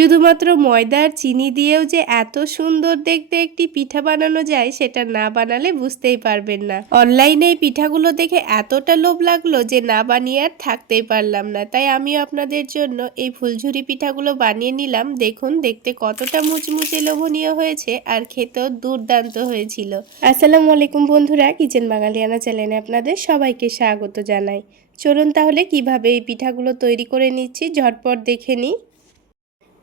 শুধুমাত্র ময়দা আর চিনি দিয়েও যে এত সুন্দর দেখতে একটি পিঠা বানানো যায়, সেটা না বানালে বুঝতেই পারবেন না। অনলাইনে এই পিঠাগুলো দেখে এতটা লোভ লাগল যে না বানিয়ে আর থাকতেই পারলাম না। তাই আমিও আপনাদের জন্য এই ফুলঝুরি পিঠাগুলো বানিয়ে নিলাম। দেখুন, দেখতে কতটা মুচমুচে লোভনীয় হয়েছে আর খেতেও দুর্দান্ত হয়েছিল। আসসালামু আলাইকুম বন্ধুরা, কিচেন বাঙালিয়ানা চ্যানেলে আপনাদের সবাইকে স্বাগত জানাই। চলুন তাহলে কীভাবে এই পিঠাগুলো তৈরি করে নিচ্ছি, ঝটপট দেখে নিই।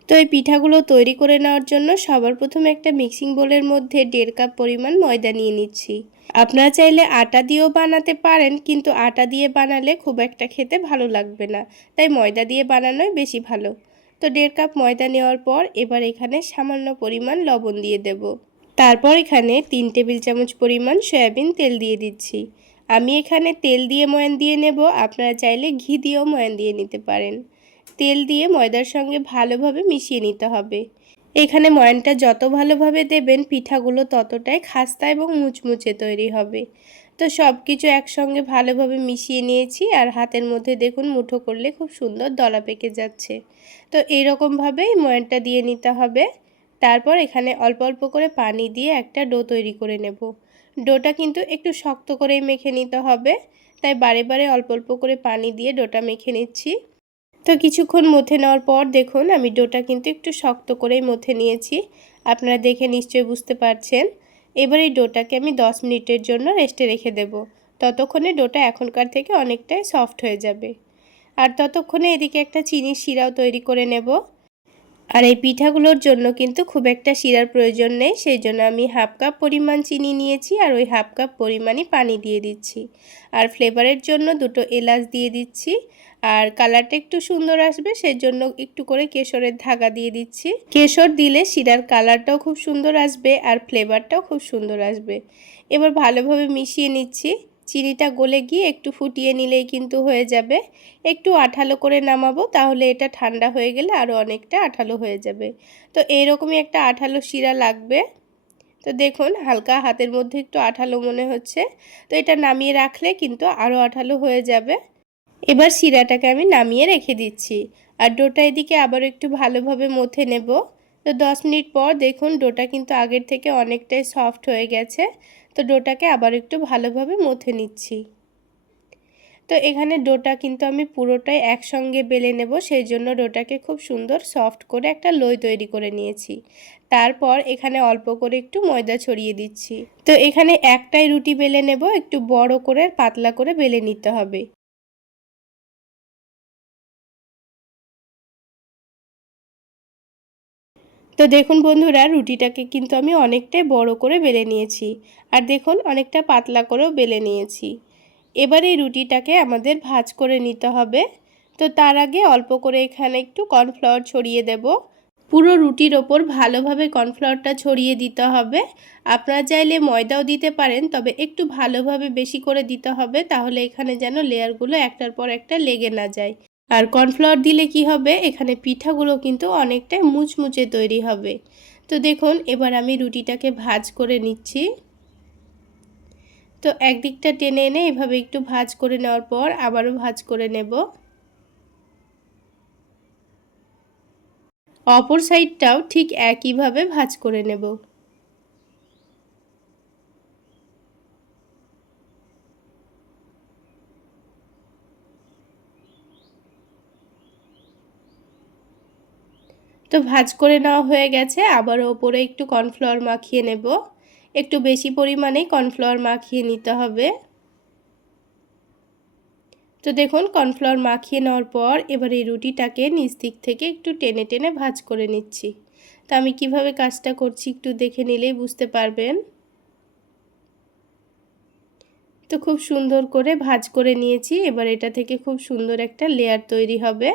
তো এই পিঠাগুলো তৈরি করে নেওয়ার জন্য সবার প্রথমে একটা মিক্সিং বোলের মধ্যে দেড় কাপ পরিমাণ ময়দা নিয়ে নিচ্ছি। আপনারা চাইলে আটা দিয়েও বানাতে পারেন, কিন্তু আটা দিয়ে বানালে খুব একটা খেতে ভালো লাগবে না, তাই ময়দা দিয়ে বানানোই বেশি ভালো। তো দেড় কাপ ময়দা নেওয়ার পর এবার এখানে সামান্য পরিমাণ লবণ দিয়ে দেব। তারপর এখানে তিন টেবিল চামচ পরিমাণ সয়াবিন তেল দিয়ে দিচ্ছি। আমি এখানে তেল দিয়ে ময়ান দিয়ে নেব, আপনারা চাইলে ঘি দিয়েও ময়ান দিয়ে নিতে পারেন। তেল দিয়ে ময়দার সঙ্গে ভালোভাবে মিশিয়ে নিতে হবে। এখানে ময়ানটা যত ভালোভাবে দেবেন, পিঠাগুলো ততটাই খাস্তা এবং মুচমুচে তৈরি হবে। তো সব কিছু একসঙ্গে ভালোভাবে মিশিয়ে নিয়েছি আর হাতের মধ্যে দেখুন মুঠো করলে খুব সুন্দর দলা পেকে যাচ্ছে। তো এইরকমভাবেই ময়ানটা দিয়ে নিতে হবে। তারপর এখানে অল্প অল্প করে পানি দিয়ে একটা ডো তৈরি করে নেব। ডোটা কিন্তু একটু শক্ত করেই মেখে নিতে হবে। তাই বারে বারে অল্প অল্প করে পানি দিয়ে ডোটা মেখে নিচ্ছি। তো কিছুক্ষণ মধ্যে নেওয়ার পর দেখুন, আমি ডোটা কিন্তু একটু শক্ত করেই মধ্যে নিয়েছি। আপনারা দেখে নিশ্চয়ই বুঝতে পারছেন। এবার এই ডোটাকে আমি 10 মিনিটের জন্য রেস্টে রেখে দেব। ততক্ষণে ডোটা এখনকার থেকে অনেকটাই সফট হয়ে যাবে। আর ততক্ষণে এদিকে একটা চিনির শিরাও তৈরি করে নেব। আর এই পিঠাগুলোর জন্য কিন্তু খুব একটা শিরার প্রয়োজন নেই, সেই জন্য আমি হাফ কাপ পরিমাণ চিনি নিয়েছি আর ওই হাফ কাপ পরিমাণই পানি দিয়ে দিচ্ছি। আর ফ্লেভারের জন্য দুটো এলাচ দিয়ে দিচ্ছি। আর কালারটা একটু সুন্দর আসবে সেই জন্য একটু করে কেশরের ধাগা দিয়ে দিচ্ছি। কেশর দিলে শিরার কালারটাও খুব সুন্দর আসবে আর ফ্লেভারটাও খুব সুন্দর আসবে। এবার ভালোভাবে মিশিয়ে নিচ্ছি। চিনিটা গলে গিয়ে একটু ফুটিয়ে নিলেই কিন্তু হয়ে যাবে। একটু আঠালো করে নামাবো, তাহলে এটা ঠান্ডা হয়ে গেলে আরও অনেকটা আঠালো হয়ে যাবে। তো এইরকমই একটা আঠালো শিরা লাগবে। তো দেখুন, হালকা হাতের মধ্যে একটু আঠালো মনে হচ্ছে। তো এটা নামিয়ে রাখলে কিন্তু আরও আঠালো হয়ে যাবে। এবার শিরাটাকে আমি নামিয়ে রেখে দিচ্ছি। আর ডোটা এদিকে আবার একটু ভালোভাবে মথে নেব। তো দশ মিনিট পর দেখুন ডোটা কিন্তু আগের থেকে অনেকটাই সফট হয়ে গেছে। তো ডোটাকে আবার একটু ভালোভাবে মথে নিচ্ছি। তো এখানে ডোটা কিন্তু আমি পুরোটাই একসঙ্গে বেলে নেব। সেই জন্য ডোটাকে খুব সুন্দর সফট করে একটা লই তৈরি করে নিয়েছি। তারপর এখানে অল্প করে একটু ময়দা ছড়িয়ে দিচ্ছি। তো এখানে একটাই রুটি বেলে নেব। একটু বড় করে পাতলা করে বেলে নিতে হবে। তো দেখুন বন্ধুরা, রুটিটাকে কিন্তু আমি অনেকটাই বড় করে বেলে নিয়েছি আর দেখুন অনেকটা পাতলা করেও বেলে নিয়েছি। এবার এই রুটিটাকে আমাদের ভাজ করে নিতে হবে। তো তার আগে অল্প করে এখানে একটু কর্নফ্লাওয়ার ছড়িয়ে দেব। পুরো রুটির ওপর ভালোভাবে কর্নফ্লাওয়ারটা ছড়িয়ে দিতে হবে। আপনারা চাইলে ময়দাও দিতে পারেন, তবে একটু ভালোভাবে বেশি করে দিতে হবে, তাহলে এখানে যেন লেয়ারগুলো একটার পর একটা লেগে না যায়। আর কর্নফ্লাওয়ার দিলে কি হবে? এখানে পিঠাগুলো কিন্তু অনেকটাই মুচমুচে তৈরি হবে। তো দেখুন, এবার আমি রুটিটাকে ভাজ করে নিচ্ছি। তো একদিকটা টেনে এনে এভাবে একটু ভাজ করে নেওয়ার পর আবারও ভাজ করে নেব। অপর সাইডটাও ঠিক একইভাবে ভাজ করে নেব। তো ভাজ করে নেওয়া হয়ে গেছে আবার ওপরে একটু কর্নফ্লাওয়ার মাখিয়ে নেব। একটু বেশি পরিমাণেই কর্নফ্লাওয়ার মাখিয়ে নিতে হবে। তো দেখুন, কর্নফ্লাওয়ার মাখিয়ে নেওয়ার পর এবার এই রুটিটাকে নিচ দিক থেকে একটু টেনে টেনে ভাজ করে নিচ্ছি। তো আমি কীভাবে কাজটা করছি একটু দেখে নিলেই বুঝতে পারবেন। তো খুব সুন্দর করে ভাজ করে নিয়েছি, এবার এটা থেকে খুব সুন্দর একটা লেয়ার তৈরি হবে।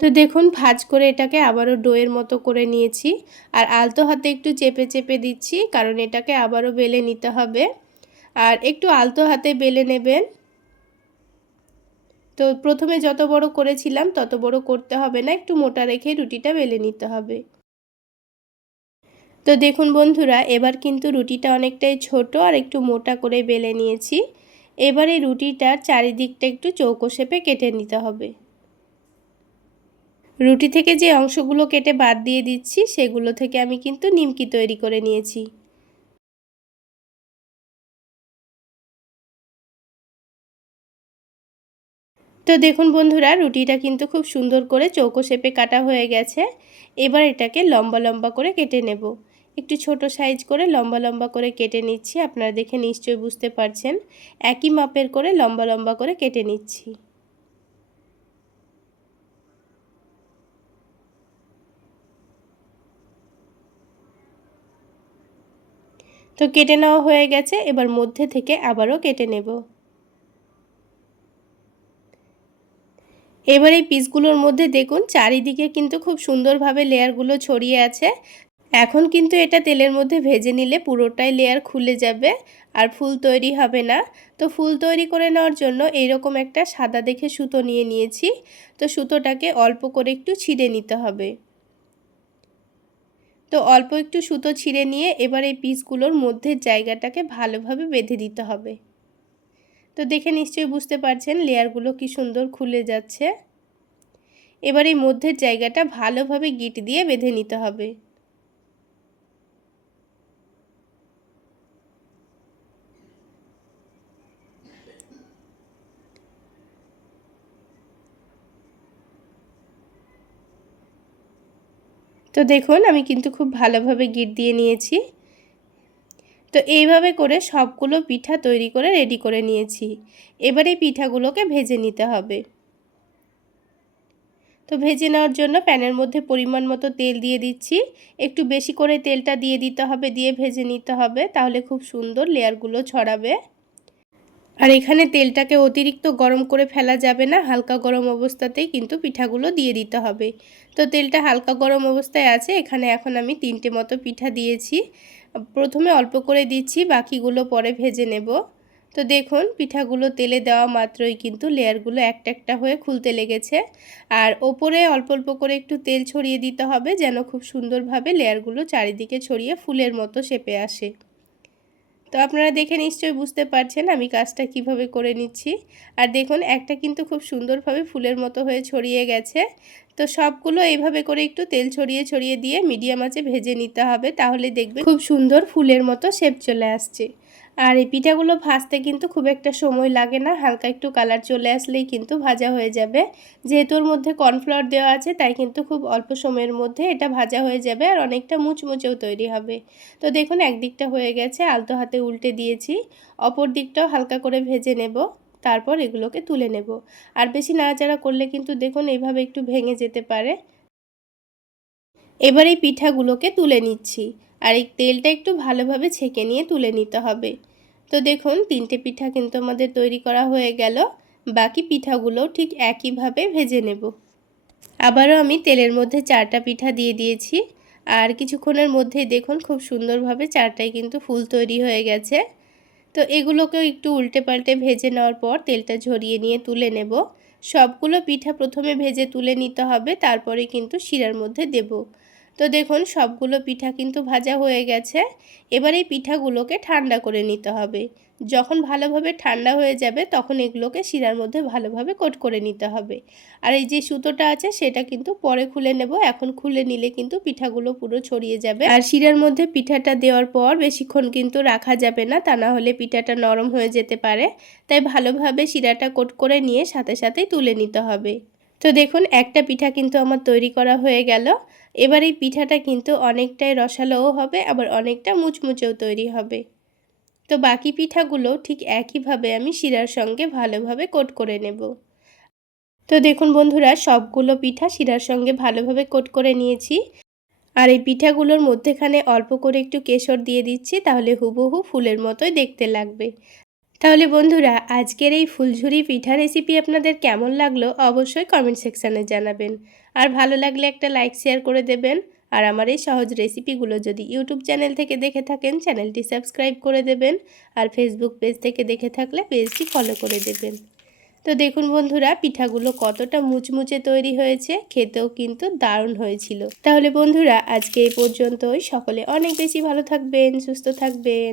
তো দেখুন, ভাজ করে এটাকে আবারও ডোয়ের মতো করে নিয়েছি। আর আলতো হাতে একটু চেপে চেপে দিচ্ছি, কারণ এটাকে আবারও বেলে নিতে হবে। আর একটু আলতো হাতে বেলে নেবেন। তো প্রথমে যত বড় করেছিলাম, তত বড় করতে হবে না, একটু মোটা রেখে রুটিটা বেলে নিতে হবে। তো দেখুন বন্ধুরা, এবার কিন্তু রুটিটা অনেকটাই ছোট আর একটু মোটা করে বেলে নিয়েছি। এবার এই রুটিটার চারিদিকটা একটু চৌকো শেপে কেটে নিতে হবে। রুটি থেকে যে অংশগুলো কেটে বাদ দিয়ে দিচ্ছি, সেগুলো থেকে আমি কিন্তু নিমকি তৈরি করে নিয়েছি। তো দেখুন বন্ধুরা, রুটিটা কিন্তু খুব সুন্দর করে চৌকো শেপে কাটা হয়ে গেছে। এবার এটাকে লম্বা লম্বা করে কেটে নেব। একটু ছোট সাইজ করে লম্বা লম্বা করে কেটে নিচ্ছি, আপনারা দেখে নিশ্চয়ই বুঝতে পারছেন। একই মাপের করে লম্বা লম্বা করে কেটে নিচ্ছি। তো কেটে নেওয়া হয়ে গেছে, এবার মধ্যে থেকে আবারও কেটে নেব। এবার এই পিসগুলোর মধ্যে দেখুন, চারিদিকে কিন্তু খুব সুন্দরভাবে লেয়ারগুলো ছড়িয়ে আছে। এখন কিন্তু এটা তেলের মধ্যে ভেজে নিলে পুরোটাই লেয়ার খুলে যাবে আর ফুল তৈরি হবে না। তো ফুল তৈরি করে নেওয়ার জন্য এইরকম একটা সাদা দেখে সুতো নিয়ে নিয়েছি। তো সুতোটাকে অল্প করে একটু ছিঁড়ে নিতে হবে। তো অল্প একটু সুতো ছিঁড়ে নিয়ে এবার এই পিসগুলোর মধ্যে জায়গাটাকে ভালোভাবে বেঁধে দিতে হবে। তো দেখে নিশ্চয়ই বুঝতে পারছেন লেয়ারগুলো কি সুন্দর খুলে যাচ্ছে। এবার এই মধ্যের জায়গাটা ভালোভাবে গিট দিয়ে বেঁধে নিতে হবে। তো দেখুন, আমি কিন্তু খুব ভালোভাবে গিট দিয়ে নিয়েছি। তো এইভাবে করে সবগুলো পিঠা তৈরি করে রেডি করে নিয়েছি। এবারে পিঠাগুলোকে ভেজে নিতে হবে। তো ভেজে নেওয়ার জন্য প্যানের মধ্যে পরিমাণ মতো তেল দিয়ে দিচ্ছি। একটু বেশি করে তেলটা দিয়ে দিতে হবে, দিয়ে ভেজে নিতে হবে, তাহলে খুব সুন্দর লেয়ারগুলো ছড়াবে। আর এখানে তেলটাকে অতিরিক্ত গরম করে ফেলা যাবে না, হালকা গরম অবস্থাতেই কিন্তু পিঠাগুলো দিয়ে দিতে হবে। তো তেলটা হালকা গরম অবস্থায় আছে, এখানে এখন আমি তিনটে মতো পিঠা দিয়েছি। প্রথমে অল্প করে দিচ্ছি, বাকিগুলো পরে ভেজে নেব। তো দেখুন, পিঠাগুলো তেলে দেওয়া মাত্রই কিন্তু লেয়ারগুলো একটা একটা হয়ে খুলতে লেগেছে। আর ওপরে অল্প অল্প করে একটু তেল ছড়িয়ে দিতে হবে, যেন খুব সুন্দরভাবে লেয়ারগুলো চারিদিকে ছড়িয়ে ফুলের মতো শেপে আসে। তো আপনারা দেখে নিশ্চয়ই বুঝতে পারছেন আমি কাজটা কীভাবে করে নিচ্ছি। আর দেখুন, একটা কিন্তু খুব সুন্দরভাবে ফুলের মতো হয়ে ছড়িয়ে গেছে। তো সবগুলো এইভাবে করে একটু তেল ছড়িয়ে ছড়িয়ে দিয়ে মিডিয়াম আঁচে ভেজে নিতে হবে, তাহলে দেখবে খুব সুন্দর ফুলের মতো শেপ চলে আসছে। আর এই পিঠাগুলো ভাজতে কিন্তু খুব একটা সময় লাগে না, হালকা একটু কালার চলে আসলেই কিন্তু ভাজা হয়ে যাবে। যেহেতু ওর মধ্যে কর্নফ্লাওয়ার দেওয়া আছে, তাই কিন্তু খুব অল্প সময়ের মধ্যে এটা ভাজা হয়ে যাবে আর অনেকটা মুচমুচেও তৈরি হবে। তো দেখুন একদিকটা হয়ে গেছে, আলতো হাতে উল্টে দিয়েছি। অপর দিকটাও হালকা করে ভেজে নেব, তারপর এগুলোকে তুলে নেব। আর বেশি নাড়াচাড়া করলে কিন্তু দেখুন এইভাবে একটু ভেঙে যেতে পারে। এবার এই পিঠাগুলোকে তুলে নিচ্ছি। আর এই তেলটা একটু ভালোভাবে ছেঁকে নিয়ে তুলে নিতে হবে। তো দেখুন, তিনটে পিঠা কিন্তু আমাদের তৈরি করা হয়ে গেল। বাকি পিঠাগুলো ঠিক একইভাবে ভেজে নেব। আবারও আমি তেলের মধ্যে চারটা পিঠা দিয়ে দিয়েছি। আর কিছুক্ষণের মধ্যেই দেখুন, খুব সুন্দরভাবে চারটায় কিন্তু ফুল তৈরি হয়ে গেছে। তো এগুলোকেও একটু উল্টে পাল্টে ভেজে নেওয়ার পর তেলটা ঝরিয়ে নিয়ে তুলে নেব। সবগুলো পিঠা প্রথমে ভেজে তুলে নিতে হবে, তারপরে কিন্তু শিরার মধ্যে দেব। তো দেখুন, সবগুলো পিঠা কিন্তু ভাজা হয়ে গেছে। এবার এই পিঠাগুলোকে ঠান্ডা করে নিতে হবে। যখন ভালোভাবে ঠান্ডা হয়ে যাবে, তখন এগুলোকে শিরার মধ্যে ভালোভাবে কোট করে নিতে হবে। আর এই যে সুতোটা আছে, সেটা কিন্তু পরে খুলে নেব। এখন খুলে নিলে কিন্তু পিঠাগুলো পুরো ছড়িয়ে যাবে। আর শিরার মধ্যে পিঠাটা দেওয়ার পর বেশিক্ষণ কিন্তু রাখা যাবে না, তা না হলে পিঠাটা নরম হয়ে যেতে পারে। তাই ভালোভাবে শিরাটা কোট করে নিয়ে সাথে সাথেই তুলে নিতে হবে। তো দেখুন, একটা পিঠা কিন্তু আমার তৈরি করা হয়ে গেল। এবার এই পিঠাটা কিন্তু অনেকটাই রসালোও হবে, আবার অনেকটা মুচমুচেও তৈরি হবে। তো বাকি পিঠাগুলো ঠিক একইভাবে আমি শিরার সঙ্গে ভালোভাবে কোট করে নেব। তো দেখুন বন্ধুরা, সবগুলো পিঠা শিরার সঙ্গে ভালোভাবে কোট করে নিয়েছি। আর এই পিঠাগুলোর মধ্যেখানে অল্প করে একটু কেশর দিয়ে দিচ্ছি, তাহলে হুবহু ফুলের মতোই দেখতে লাগবে। তাহলে বন্ধুরা, আজকের এই ফুলঝুরি পিঠা রেসিপি আপনাদের কেমন লাগল অবশ্যই কমেন্ট সেকশানে জানাবেন। আর ভালো লাগলে একটা লাইক শেয়ার করে দেবেন। আর আমার এই সহজ রেসিপিগুলো যদি ইউটিউব চ্যানেল থেকে দেখে থাকেন চ্যানেলটি সাবস্ক্রাইব করে দেবেন। আর ফেসবুক পেজ থেকে দেখে থাকলে পেজটি ফলো করে দেবেন। তো দেখুন বন্ধুরা, পিঠাগুলো কতটা মুচমুচে তৈরি হয়েছে, খেতেও কিন্তু দারুণ হয়েছিল। তাহলে বন্ধুরা, আজকে এই পর্যন্তই। সকলে অনেক বেশি ভালো থাকবেন, সুস্থ থাকবেন।